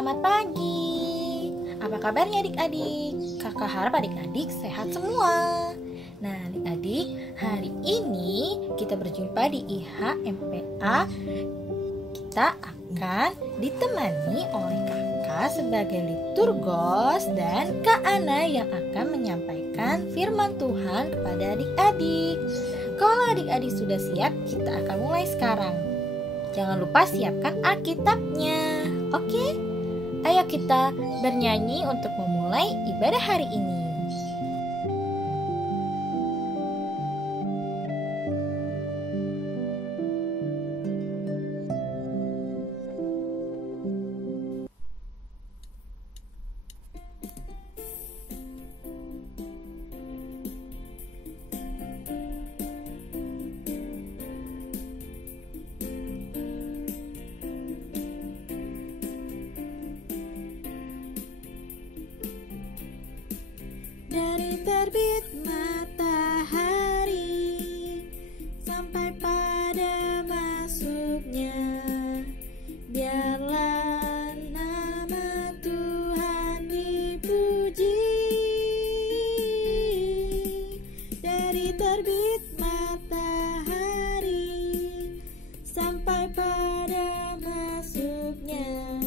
Selamat pagi. Apa kabarnya adik-adik? Kakak harap adik-adik sehat semua. Nah adik-adik, hari ini kita berjumpa di IHMPA. Kita akan ditemani oleh kakak sebagai liturgos dan Kak Ana yang akan menyampaikan firman Tuhan kepada adik-adik. Kalau adik-adik sudah siap, kita akan mulai sekarang. Jangan lupa siapkan Alkitabnya. Oke? Ayo kita bernyanyi untuk memulai ibadah hari ini. Dari terbit matahari sampai pada masuknya, biarlah nama Tuhan dipuji. Dari terbit matahari sampai pada masuknya,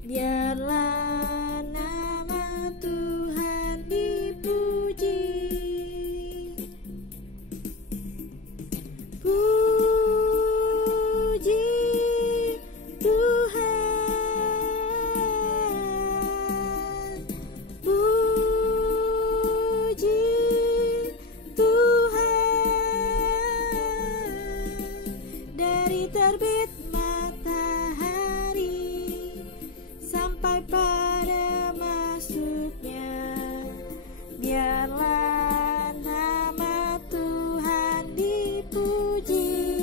biarlah terbit matahari sampai pada masuknya, biarlah nama Tuhan dipuji.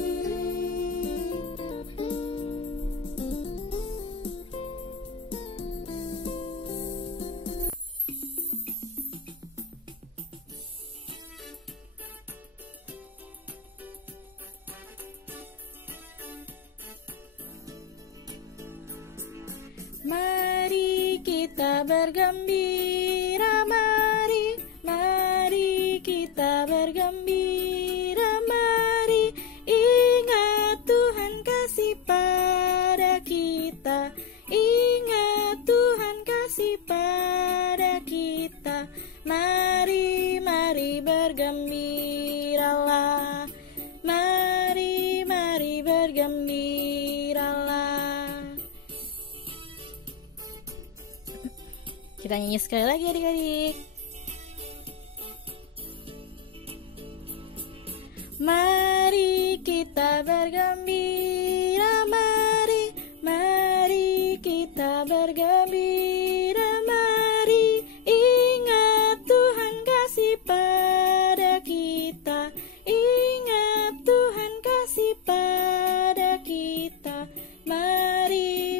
Mari kita bergembira, mari kita bergembira, mari ingat Tuhan kasih pada kita, ingat Tuhan kasih pada kita. Mari bergembiralah, mari bergembiralah. Kita nyanyi sekali lagi adik-adik. Mari kita bergembira, mari kita bergembira, mari ingat Tuhan kasih pada kita, ingat Tuhan kasih pada kita. Mari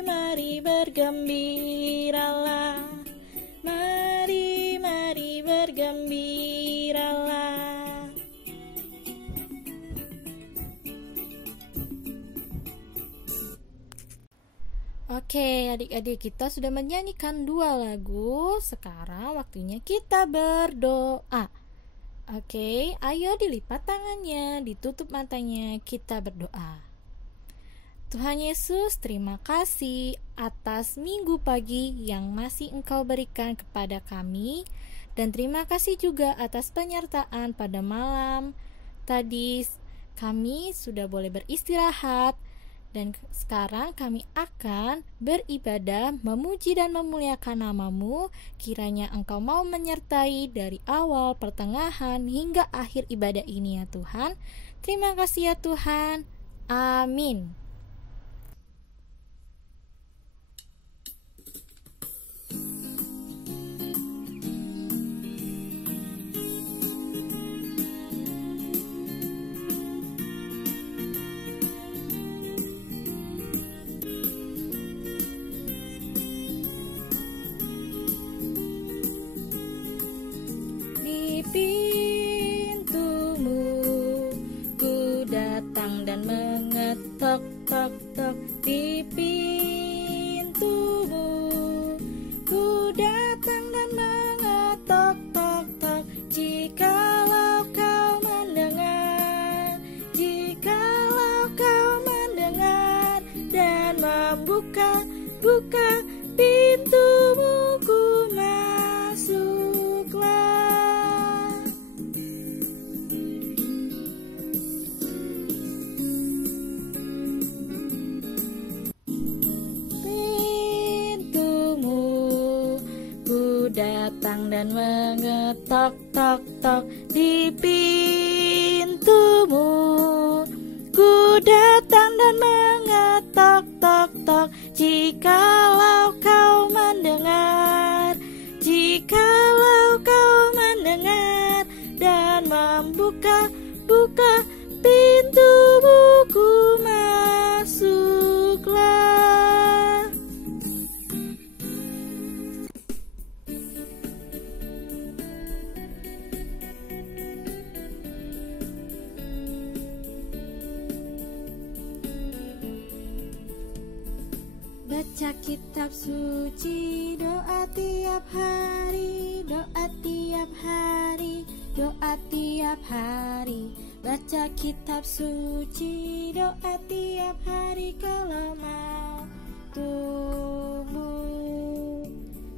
bergembiralah, mari bergembiralah. Oke, adik-adik, kita sudah menyanyikan 2 lagu. Sekarang waktunya kita berdoa. Oke, ayo dilipat tangannya, ditutup matanya, kita berdoa. Tuhan Yesus, terima kasih atas minggu pagi yang masih Engkau berikan kepada kami, dan terima kasih juga atas penyertaan pada malam tadi. Kami sudah boleh beristirahat, dan sekarang kami akan beribadah, memuji dan memuliakan nama-Mu. Kiranya Engkau mau menyertai dari awal, pertengahan, hingga akhir ibadah ini ya Tuhan. Terima kasih ya Tuhan. Amin. Pintumu ku datang dan mengetok tok tok di pintumu. datang dan mengetok-tok-tok di pintumu. Ku datang dan mengetok-tok-tok, jikalau kau mendengar, jikalau kau mendengar dan membuka pintumu, ku masuklah. Baca kitab suci, doa tiap hari, doa tiap hari, doa tiap hari. Baca kitab suci, doa tiap hari, kalau mau tumbuh,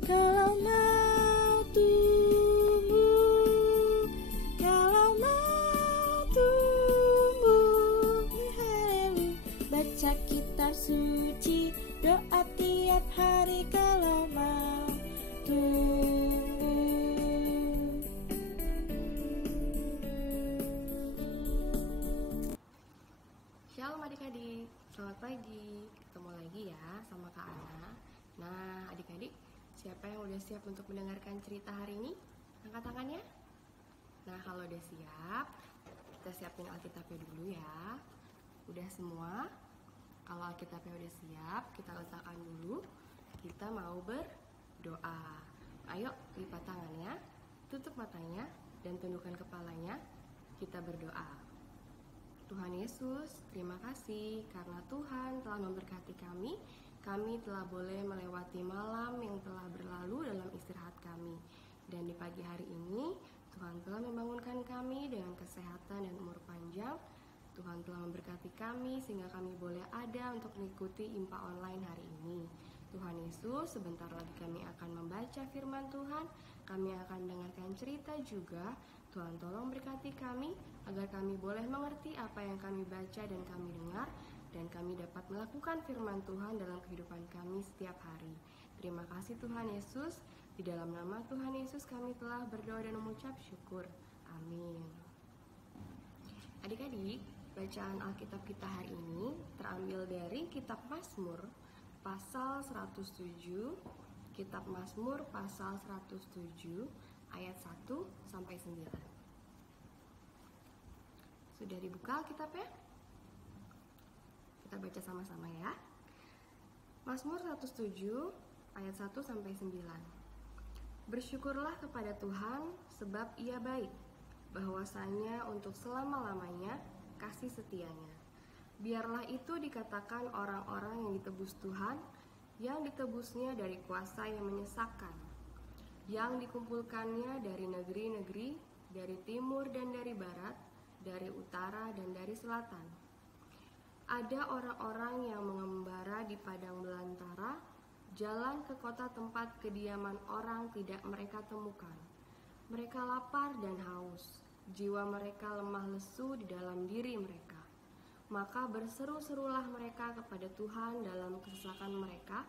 kalau mau tumbuh, kalau mau tumbuh. Haleluya. Baca kitab suci, doa tiap hari, kalau mau tumbuh. Shalom adik-adik, selamat pagi. Ketemu lagi ya sama Kak Ana. Nah adik-adik, siapa yang udah siap untuk mendengarkan cerita hari ini? Angkat tangannya. Nah kalau udah siap, kita siapin Alkitabnya dulu ya. Udah semua? Kalau Alkitabnya udah siap, kita letakkan dulu. Kita mau berdoa. Ayo lipat tangannya, tutup matanya, dan tundukkan kepalanya. Kita berdoa. Tuhan Yesus, terima kasih karena Tuhan telah memberkati kami. Kami telah boleh melewati malam yang telah berlalu dalam istirahat kami. Dan di pagi hari ini, Tuhan telah membangunkan kami dengan kesehatan dan umur panjang. Tuhan telah memberkati kami sehingga kami boleh ada untuk mengikuti IMPA online hari ini. Tuhan Yesus, sebentar lagi kami akan membaca firman Tuhan. Kami akan mendengarkan cerita juga. Tuhan tolong berkati kami agar kami boleh mengerti apa yang kami baca dan kami dengar, dan kami dapat melakukan firman Tuhan dalam kehidupan kami setiap hari. Terima kasih Tuhan Yesus. Di dalam nama Tuhan Yesus kami telah berdoa dan mengucap syukur. Amin. Adik-adik, bacaan Alkitab kita hari ini terambil dari kitab Mazmur pasal 107. Kitab Mazmur pasal 107 ayat 1 sampai 9. Sudah dibuka Alkitabnya? Kita baca sama-sama ya. Mazmur 107 ayat 1 sampai 9. Bersyukurlah kepada Tuhan sebab Ia baik, bahwasanya untuk selama-lamanya kasih setianya. Biarlah itu dikatakan orang-orang yang ditebus Tuhan, yang ditebusnya dari kuasa yang menyesakkan, yang dikumpulkannya dari negeri-negeri, dari timur dan dari barat, dari utara dan dari selatan. Ada orang-orang yang mengembara di padang belantara, jalan ke kota tempat kediaman orang tidak mereka temukan. Mereka lapar dan haus, jiwa mereka lemah lesu di dalam diri mereka. Maka berseru-serulah mereka kepada Tuhan dalam kesesakan mereka,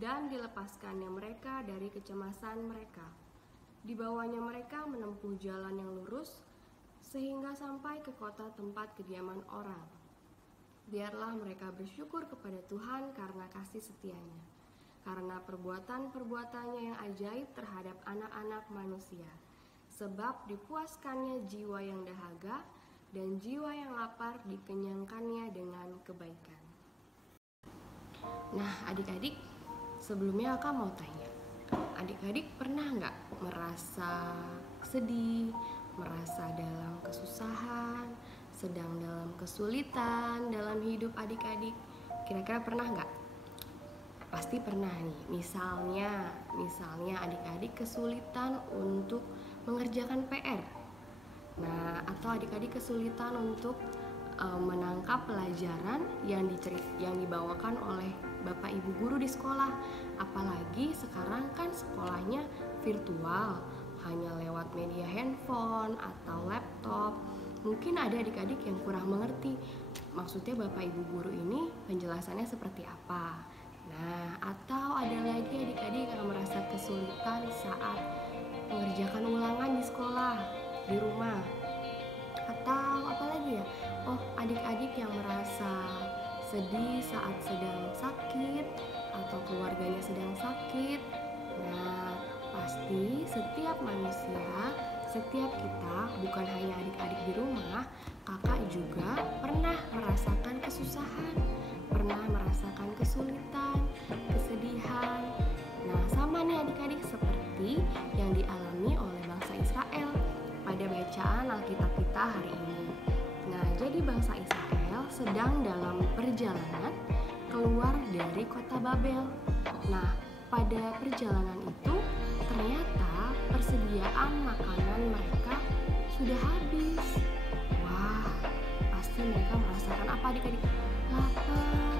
dan dilepaskannya mereka dari kecemasan mereka. Dibawanya mereka menempuh jalan yang lurus, sehingga sampai ke kota tempat kediaman orang. Biarlah mereka bersyukur kepada Tuhan karena kasih setianya, karena perbuatan-perbuatannya yang ajaib terhadap anak-anak manusia. Sebab dipuaskannya jiwa yang dahaga, dan jiwa yang lapar dikenyangkannya dengan kebaikan. Nah adik-adik, sebelumnya Kakak mau tanya, adik-adik pernah nggak merasa sedih, merasa dalam kesusahan, sedang dalam kesulitan dalam hidup adik-adik? Kira-kira pernah nggak? Pasti pernah nih. Misalnya adik-adik kesulitan untuk mengerjakan PR. Nah, atau adik-adik kesulitan untuk menangkap pelajaran yang dibawakan oleh Bapak Ibu guru di sekolah. Apalagi sekarang kan sekolahnya virtual, hanya lewat media handphone atau laptop. Mungkin ada adik-adik yang kurang mengerti maksudnya Bapak Ibu guru ini penjelasannya seperti apa. Nah, atau ada lagi adik-adik yang merasa kesulitan saat mengerjakan ulangan di sekolah, di rumah, atau apalagi ya, adik-adik yang merasa sedih saat sedang sakit atau keluarganya sedang sakit. Nah, pasti setiap manusia, setiap kita, bukan hanya adik-adik di rumah, kakak juga pernah merasakan kesusahan, pernah merasakan kesulitan, kesedihan. Nah, sama nih adik-adik seperti yang dialami oleh bangsa Israel pada bacaan Alkitab kita hari ini. Nah, jadi bangsa Israel sedang dalam perjalanan keluar dari kota Babel. Nah, pada perjalanan itu ternyata persediaan makanan mereka sudah habis. Wah, pasti mereka merasakan apa adik-adik? Lapar,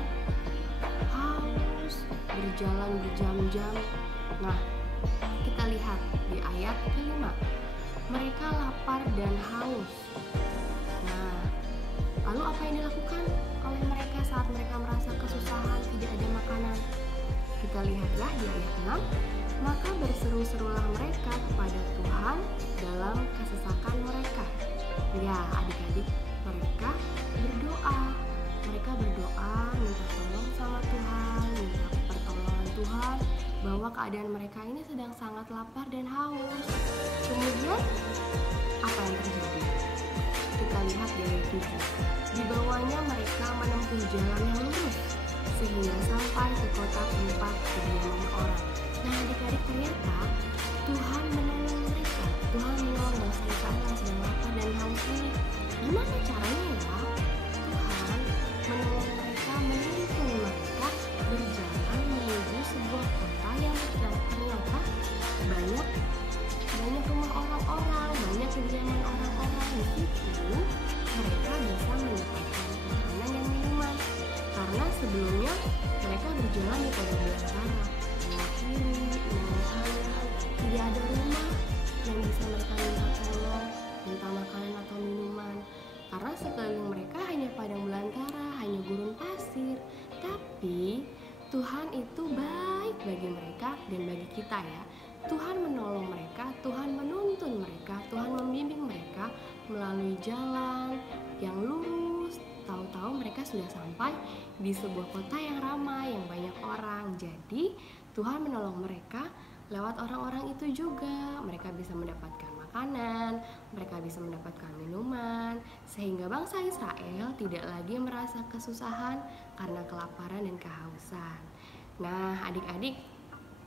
haus, berjalan berjam-jam. Nah, kita lihat di ayat kelima. Mereka lapar dan haus. Nah, lalu apa yang dilakukan oleh mereka saat mereka merasa kesusahan, tidak ada makanan? Kita lihatlah di ayat 6. Maka berseru-serulah mereka kepada Tuhan dalam kesesakan mereka. Ya, adik-adik, mereka berdoa. Mereka berdoa minta tolong sama Tuhan, minta pertolongan Tuhan bahwa keadaan mereka ini sedang sangat lapar dan haus. Kemudian apa yang terjadi? Kita lihat di ayat 7. Di bawahnya mereka menempuh jalan yang lurus sehingga sampai ke kota tempat kediaman orang. Nah, adik-adik, ternyata Tuhan menolong mereka. Tuhan menolong bangsa Israel yang sedang lapar dan haus ini. Gimana caranya ya? Tuhan menolong mereka, menuntun mereka berjalan menuju sebuah kota yang ternyata banyak rumah orang-orang, banyak kediaman orang-orang. Di situ mereka bisa mendapatkan makanan dan minuman, karena sebelumnya mereka berjalan di padang belantara, menengah kiri, menengah kanan, tidak ada rumah yang bisa mereka minta tolong, minta makanan atau minuman, karena sekeliling mereka hanya padang belantara, hanya gurun pasir. Tapi Tuhan itu baik bagi mereka dan bagi kita ya. Tuhan menolong mereka, Tuhan menuntun mereka, Tuhan membimbing mereka melalui jalan yang lurus. Tahu-tahu mereka sudah sampai di sebuah kota yang ramai, yang banyak orang. Jadi Tuhan menolong mereka lewat orang-orang itu juga. Mereka bisa mendapatkan makanan, mereka bisa mendapatkan minuman, sehingga bangsa Israel tidak lagi merasa kesusahan karena kelaparan dan kehausan. Nah, adik-adik,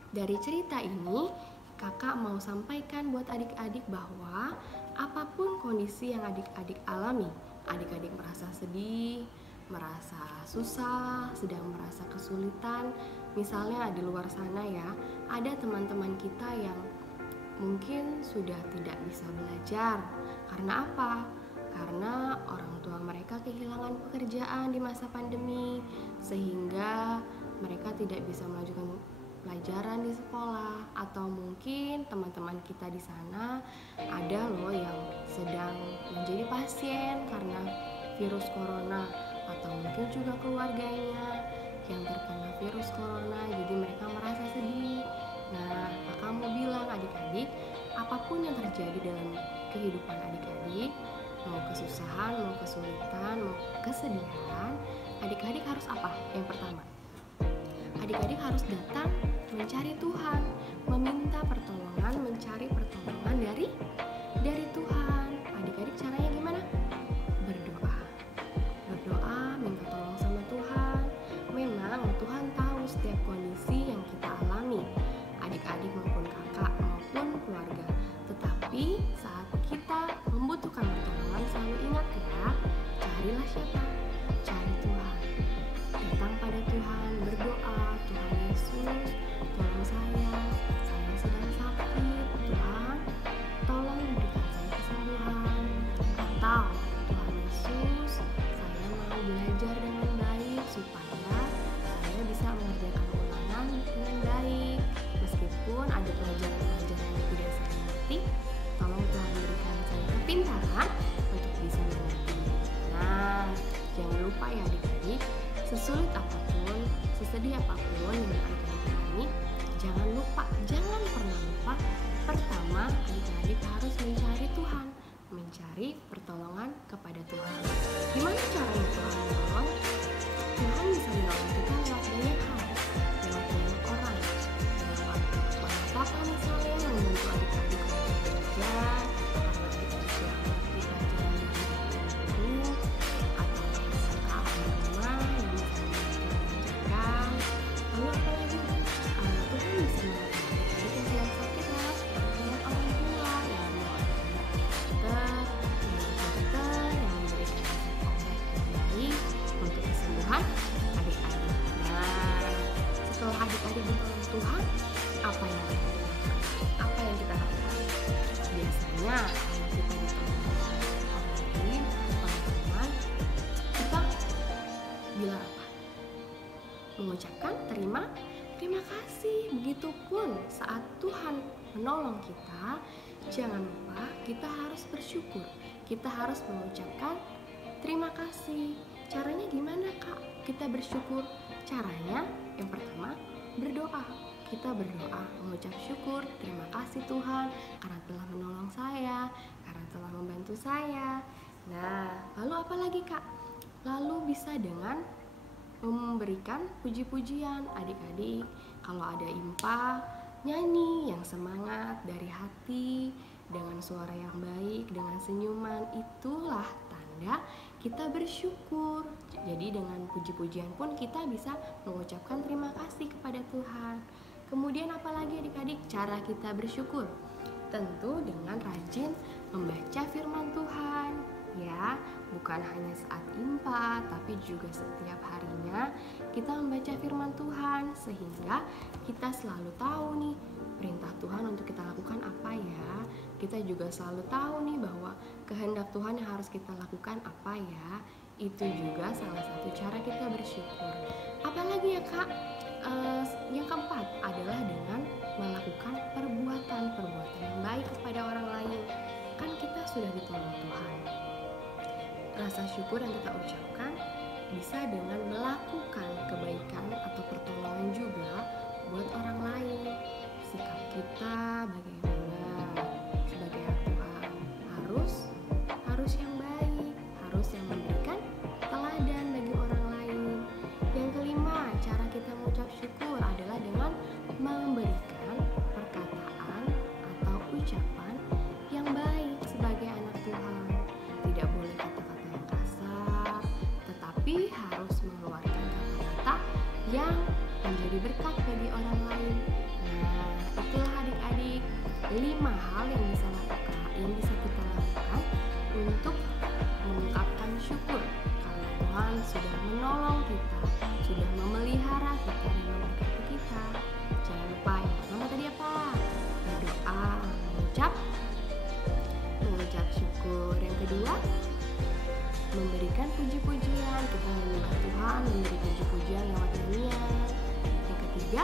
dari cerita ini kakak mau sampaikan buat adik-adik bahwa apapun kondisi yang adik-adik alami, adik-adik merasa sedih, merasa susah, sedang merasa kesulitan. Misalnya di luar sana ya, ada teman-teman kita yang mungkin sudah tidak bisa belajar. Karena apa? Karena orang tua mereka kehilangan pekerjaan di masa pandemi, sehingga mereka tidak bisa melanjutkan pelajaran di sekolah. Atau mungkin teman-teman kita di sana ada loh yang sedang menjadi pasien karena virus corona, atau mungkin juga keluarganya yang terkena virus corona, jadi mereka merasa sedih. Nah, kakak mau bilang adik-adik, apapun yang terjadi dalam kehidupan adik-adik, mau kesusahan, mau kesulitan, mau kesedihan, adik-adik harus apa? Yang pertama, adik-adik harus datang mencari Tuhan, meminta pertolongan, mencari pertolongan dari Tuhan. Adik-adik caranya gimana? Berdoa, minta tolong sama Tuhan. Memang Tuhan tahu setiap kondisi yang kita alami, adik-adik maupun kakak maupun keluarga. Tetapi saat kita membutuhkan pertolongan, selalu ingat ya, carilah siapa? Cari Tuhan. Datang pada Tuhan, berdoa, Tuhan Yesus, tolong saya sedang sakit, Tuhan tolong kepada Tuhan. Gimana caranya Tuhan menolong? Tuhan bisa menolong kita lewat banyak hal, lewat banyak orang, lewat papa misalnya yang membantu adik-adik belajar, karena kita disuruh mengerti pelajaran dari guru, atau kakak di rumah yang bisa membantu mengajarkan. Lalu apa lagi? Tuhan bisa menolong adik-adik yang sedang sakit lewat orang tua yang dokter yang memberikan resep obat terbaik untuk kesembuhan adik-adik. Nah, setelah adik-adik ditolong Tuhan, apa yang kita lakukan? Apa yang kita lakukan? Biasanya kalau kita ditolong orang lain, teman-teman, kita bilang apa? Mengucapkan terima kasih. Begitupun saat Tuhan menolong kita, jangan lupa kita harus bersyukur. Kita harus mengucapkan terima kasih. Caranya gimana, Kak? Kita bersyukur. Caranya yang pertama berdoa. Kita berdoa, mengucap syukur, terima kasih Tuhan karena telah menolong saya, karena telah membantu saya. Nah, lalu apa lagi, Kak? Lalu bisa dengan memberikan puji-pujian. Adik-adik, kalau ada impa, nyanyi yang semangat dari hati, dengan suara yang baik, dengan senyuman, itulah tanda kita bersyukur. Jadi dengan puji-pujian pun kita bisa mengucapkan terima kasih kepada Tuhan. Kemudian apalagi adik-adik cara kita bersyukur? Tentu dengan rajin membaca firman Tuhan, ya, bukan hanya saat impa, tapi juga setiap harinya kita membaca firman Tuhan sehingga kita selalu tahu nih perintah Tuhan untuk kita lakukan apa ya. Kita juga selalu tahu nih bahwa kehendak Tuhan yang harus kita lakukan apa ya. Itu juga salah satu cara kita bersyukur. Apalagi ya, Kak? Yang keempat adalah dengan melakukan perbuatan yang baik kepada orang lain. Kan kita sudah ditolong Tuhan. Rasa syukur yang kita ucapkan bisa dengan melakukan kebaikan atau pertolongan juga buat orang lain. Sikap kita bagaimana sebagai anak Tuhan? Harus yang baik, harus yang memberikan teladan bagi orang lain. Yang kelima, cara kita mengucap syukur adalah dengan memberikan perkataan atau ucapan yang baik sebagai anak Tuhan. Tidak boleh kata-kata yang kasar, tetapi harus mengeluarkan kata-kata yang menjadi berkat bagi orang lain. Nah, itulah adik-adik 5 hal yang bisa kita lakukan untuk mengungkapkan syukur karena Tuhan sudah menolong kita, sudah memelihara kita dan memberkati kita. Jangan lupa yang pertama tadi apa? Berdoa, mengucap syukur. Yang kedua, memberikan puji-pujian. Kita menyembah Tuhan, memberi puji-pujian lewat nyanyian. Yang ketiga,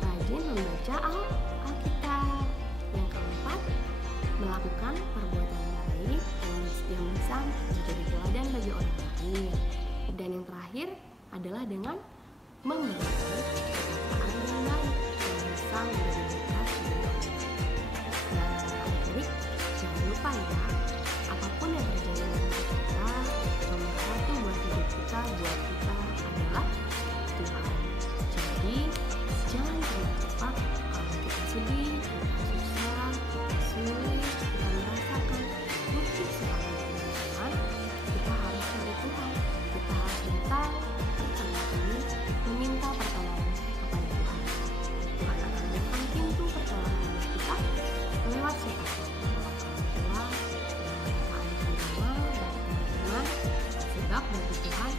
rajin membaca Alkitab. Yang keempat, melakukan perbuatan baik yang bisa menjadi teladan bagi orang lain. Dan yang terakhir adalah dengan memberikan perkataan yang baik yang bisa menjadi berkat bagi orang lain. Nah, adik-adik, jangan lupa ya, apapun yang terjadi dalam hidup kita, nomor satu buat hidup kita adalah Tuhan. Jadi jangan pernah lupa kalau kita sedih, kita susah, kita sulit, kita merasakan butuh sekali Tuhan, kita harus cari Tuhan. Kita harus datang meminta pertolongan kepada Tuhan. Tuhan akan membuka pintu pertolongan buat kita lewat siapapun, lewat orang tua, lewat anak di rumah, lewat teman-teman, sebab bagi Tuhan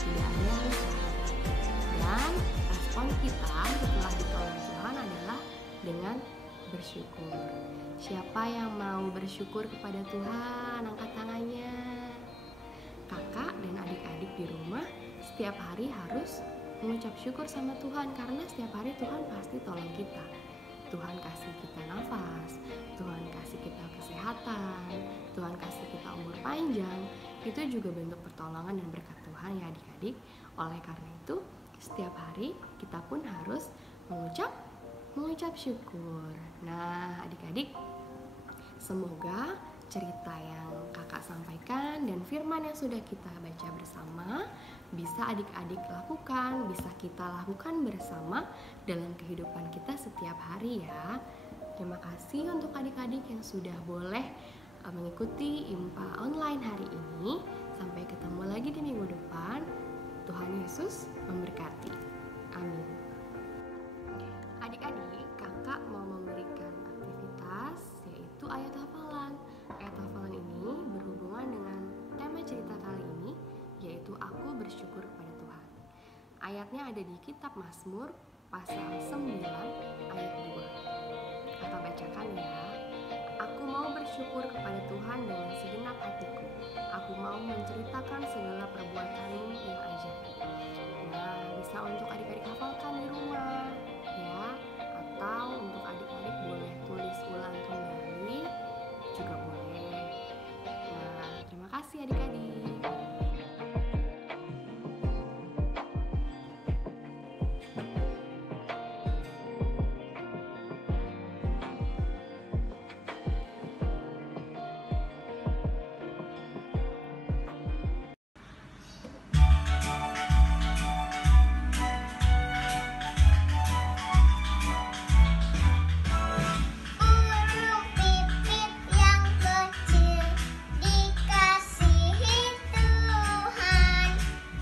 tidak ada yang mustahil. Dan respon kita setelah ditolong Tuhan adalah dengan bersyukur. Siapa yang mau bersyukur kepada Tuhan? Angkat tangannya. Kakak dan adik-adik di rumah setiap hari harus mengucap syukur sama Tuhan karena setiap hari Tuhan pasti tolong kita. Tuhan kasih kita nafas, Tuhan kasih kita kesehatan, Tuhan kasih kita umur panjang. Itu juga bentuk pertolongan dan berkat Tuhan ya adik-adik. Oleh karena itu setiap hari kita pun harus mengucap syukur. Nah adik-adik, semoga cerita yang kakak sampaikan dan firman yang sudah kita baca bersama bisa adik-adik lakukan, bisa kita lakukan bersama dalam kehidupan kita setiap hari ya. Terima kasih untuk adik-adik yang sudah boleh mengikuti IMPA online hari ini. Sampai ketemu lagi di minggu depan. Tuhan Yesus memberkati. Amin. Adik-adik, kakak mau memberikan aktivitas yaitu ayat hafalan. Ayat hafalan ini berhubungan dengan tema cerita kali ini, yaitu aku bersyukur kepada Tuhan. Ayatnya ada di kitab Mazmur pasal 9 ayat 2. Kakak bacakan ya. Aku mau bersyukur kepada Tuhan dengan segenap hatiku. Aku mau menceritakan segala perbuatan-Mu yang ajaib. Nah, bisa untuk adik-adik hafalkan di rumah ya, atau untuk adik-adik boleh tulis ulang kembali juga boleh. Nah, terima kasih adik-adik. Burung pipit yang kecil dikasihi Tuhan,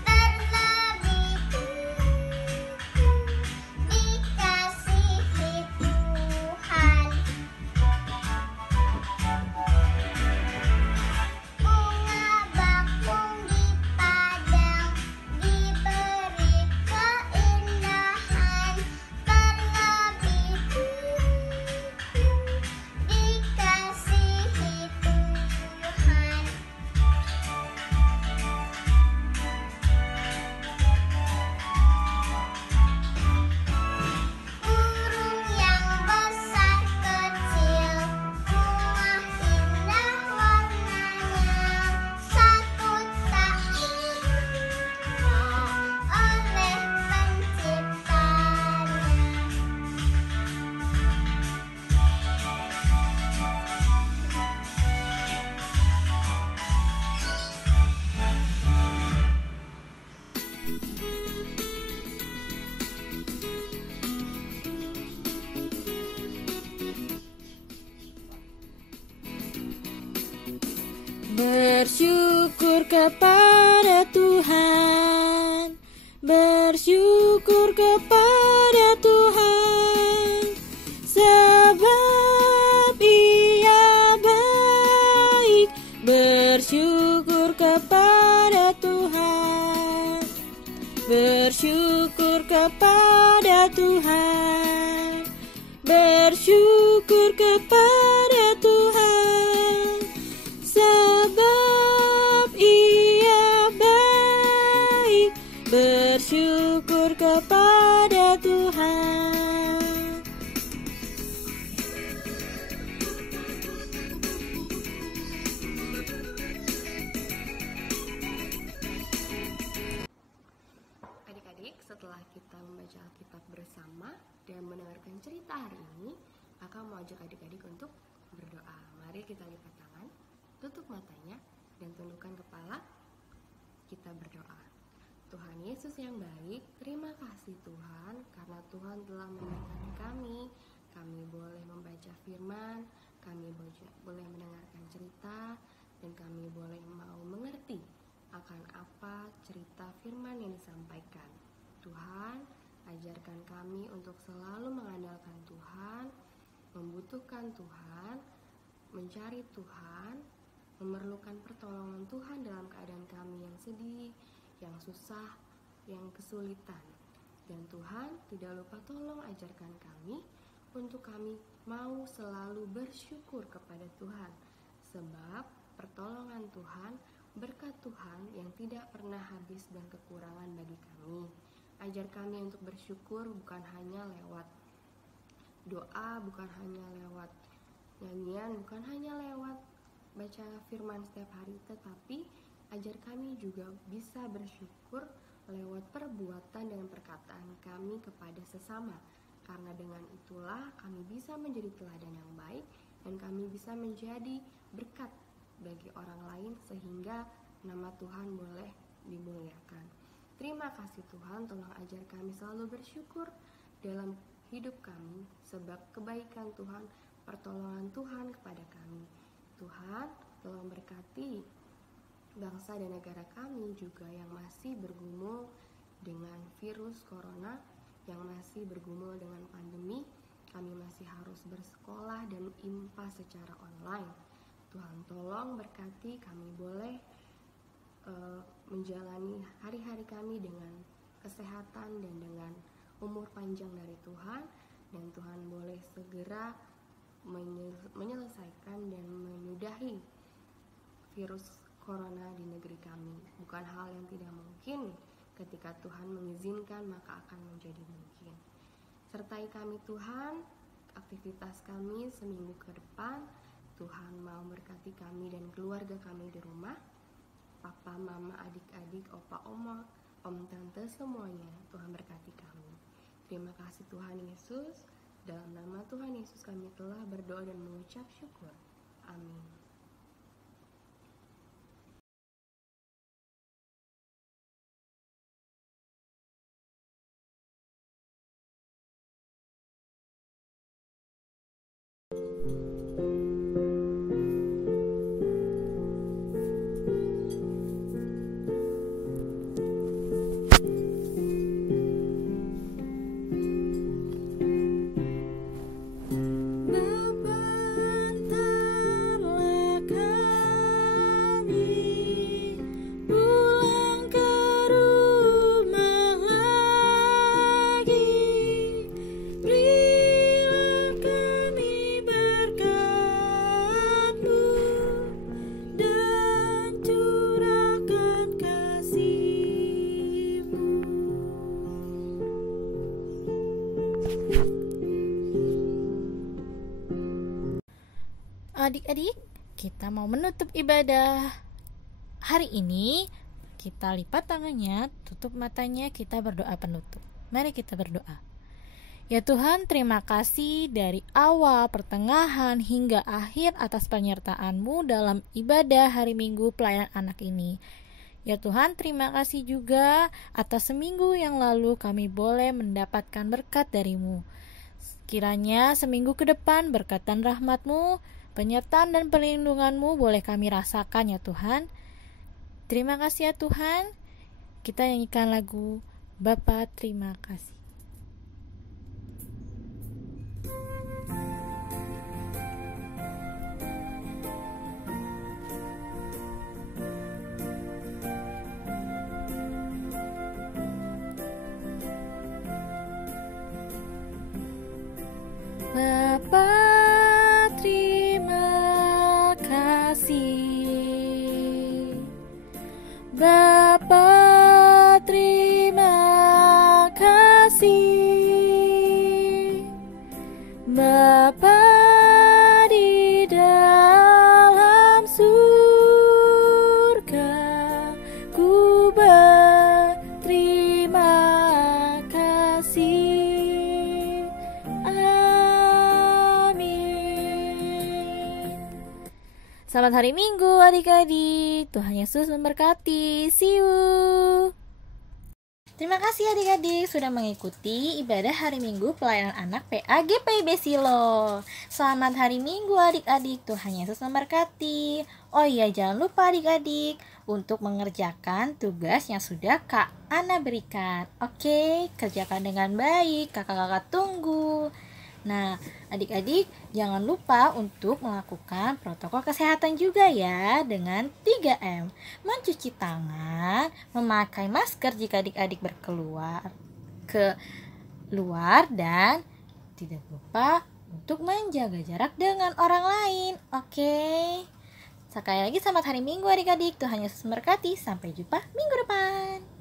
terlebih dikasihi Tuhan. Bunga bakung di padang diberi keindahan, terlebih dikasihi Tuhan. Burung yang besar kecil, bunga indah warnanya, satu tak oleh penciptanya. Bersyukur kepada Tuhan, bersyukur kepada Tuhan, sebab Ia baik. Bersyukur kepada Tuhan, bersyukur kepada Tuhan, bersyukur kepada Tuhan, sebab Ia baik. Bersyukur kepada Tuhan. Adik-adik, setelah kita membaca Alkitab bersama dan mendengarkan cerita hari ini, kakak mau ajak adik-adik untuk berdoa. Mari kita lipat tangan, tutup matanya, dan tundukkan kepala. Kita berdoa. Tuhan Yesus yang baik, terima kasih Tuhan, karena Tuhan telah memberkati kami. Kami boleh membaca firman, kami boleh mendengarkan cerita, dan kami boleh mau mengerti akan apa cerita firman yang disampaikan. Tuhan, ajarkan kami untuk selalu mengandalkan Tuhan, membutuhkan Tuhan, mencari Tuhan, memerlukan pertolongan Tuhan dalam keadaan kami yang sedih, yang susah, yang kesulitan. Dan Tuhan, tidak lupa tolong ajarkan kami untuk kami mau selalu bersyukur kepada Tuhan, sebab pertolongan Tuhan, berkat Tuhan yang tidak pernah habis dan kekurangan bagi kami. Ajar kami untuk bersyukur bukan hanya lewat doa, bukan hanya lewat nyanyian, bukan hanya lewat baca firman setiap hari, tetapi ajar kami juga bisa bersyukur lewat perbuatan dan perkataan kami kepada sesama. Karena dengan itulah kami bisa menjadi teladan yang baik dan kami bisa menjadi berkat bagi orang lain sehingga nama Tuhan boleh dimuliakan. Terima kasih Tuhan, tolong ajar kami selalu bersyukur dalam hidup kami sebab kebaikan Tuhan, pertolongan Tuhan kepada kami. Tuhan, tolong berkati bangsa dan negara kami juga yang masih bergumul dengan virus corona, yang masih bergumul dengan pandemi. Kami masih harus bersekolah dan IMPA secara online. Tuhan tolong berkati kami boleh menjalani hari-hari kami dengan kesehatan dan dengan umur panjang dari Tuhan, dan Tuhan boleh segera menyelesaikan dan menyudahi virus corona di negeri kami. Bukan hal yang tidak mungkin, ketika Tuhan mengizinkan maka akan menjadi mungkin. Sertai kami Tuhan, aktivitas kami seminggu ke depan. Tuhan mau berkati kami dan keluarga kami di rumah, papa, mama, adik-adik, opa, oma, om, tante, semuanya. Tuhan berkati kami. Terima kasih Tuhan Yesus. Dalam nama Tuhan Yesus kami telah berdoa dan mengucap syukur. Amin. Bapa, antarlah kami pulang ke rumah lagi. Berilah kami berkat-Mu dan curahkan kasih-Mu. Adik-adik, kita mau menutup ibadah hari ini. Kita lipat tangannya, tutup matanya, kita berdoa penutup. Mari kita berdoa. Ya Tuhan, terima kasih dari awal, pertengahan, hingga akhir atas penyertaan-Mu dalam ibadah hari Minggu pelayanan anak ini. Ya Tuhan, terima kasih juga atas seminggu yang lalu kami boleh mendapatkan berkat dari-Mu. Kiranya seminggu ke depan berkat dan rahmat-Mu, penyertaan dan perlindungan-Mu boleh kami rasakan ya Tuhan. Terima kasih ya Tuhan. Kita nyanyikan lagu Bapa Terima Kasih. Bapa terima kasih. Bapa terima kasih. Bapa di dalam surga, ku berterima kasih. Amin. Selamat hari Minggu adik-adik. Tuhan Yesus memberkati. See you. Terima kasih adik-adik sudah mengikuti ibadah hari Minggu pelayanan anak PAGPIB Silo. Selamat hari Minggu adik-adik. Tuhan Yesus memberkati. Oh iya, jangan lupa adik-adik untuk mengerjakan tugas yang sudah Kak Ana berikan. Oke, kerjakan dengan baik. Kakak-kakak tunggu. Nah, adik-adik jangan lupa untuk melakukan protokol kesehatan juga ya dengan 3M. Mencuci tangan, memakai masker jika adik-adik berkeluar ke luar, dan tidak lupa untuk menjaga jarak dengan orang lain. Oke. Sekali lagi selamat hari Minggu adik-adik. Tuhan Yesus memberkati. Sampai jumpa minggu depan.